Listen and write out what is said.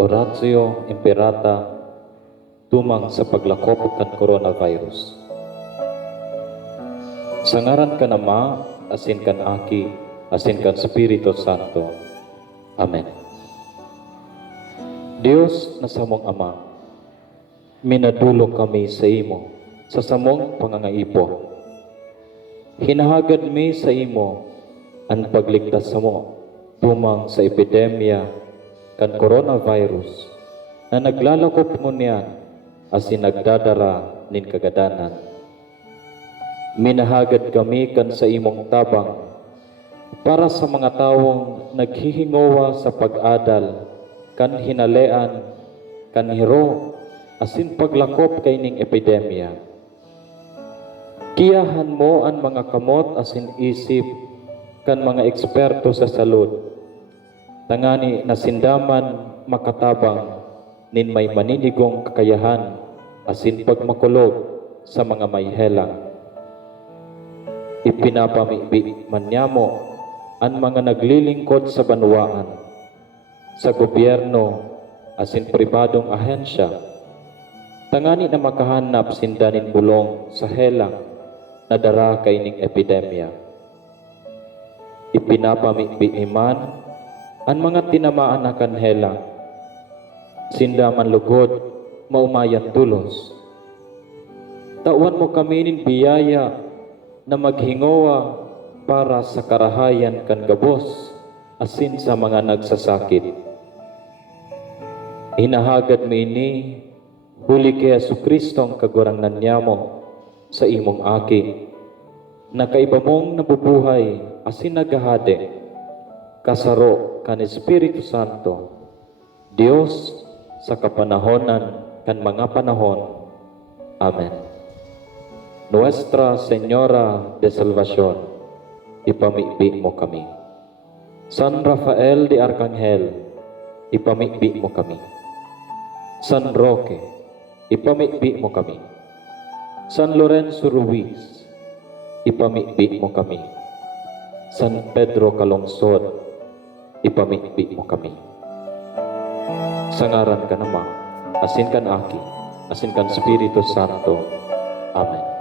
Oratio Imperata tumang sa paglakop kan coronavirus. Sa ngaran kan Ama, asin kan Aki, asin kan Espiritu Santo. Amen. Dios na samong Ama, minadulog kami sa imo sa samong pangangaipo. Hinahagad mi sa imo ang pagligtas mo tumang sa epidemya kan coronavirus na naglalakop ngunyan asin nagdadara nin kagadanan. Minahagad kami kan sa imong tabang para sa mga tawong naghihingowa sa pag-adal kan hinalean kan hiro asin paglakop kay ning epidemya. Kiyahan mo ang mga kamot asin isip kan mga eksperto sa salud, tangani nasindaman makatabang nin may maninigong kakayahan asin pagmakulog sa mga may helang. Ipinapamibi man niyamo ang mga naglilingkod sa banwaan, sa gobyerno asin pribadong ahensya, tangani na makahanap sindanin bulong sa helang na dara kay ning epidemya. Ipinapamibi man ang mga tinamaan na kanhela, sindaman lugod, maumayan tulos. Tawan mo kami nin biyaya na maghingowa para sa karahayan kan gabos, asin sa mga nagsasakit. Hinahagad mo ini, huli kay Jesucristo ang kagurangnan niyamo sa imong Aki, na kaiba mong nabubuhay asin nagahade, kasaro kan Espiritu Santo, Dios sa kapanahonan kan mga panahon. Amen. Nuestra Señora de Salvación, ipamibi mo kami. San Rafael de Arcangel, ipamibi mo kami. San Roque, ipamibi mo kami. San Lorenzo Ruiz, ipamibi mo kami. San Pedro Calungsod, ipamibi mo kami. Sa ngaran ka Ama, asin kan Aki, asin kan Espiritu Santo. Amen.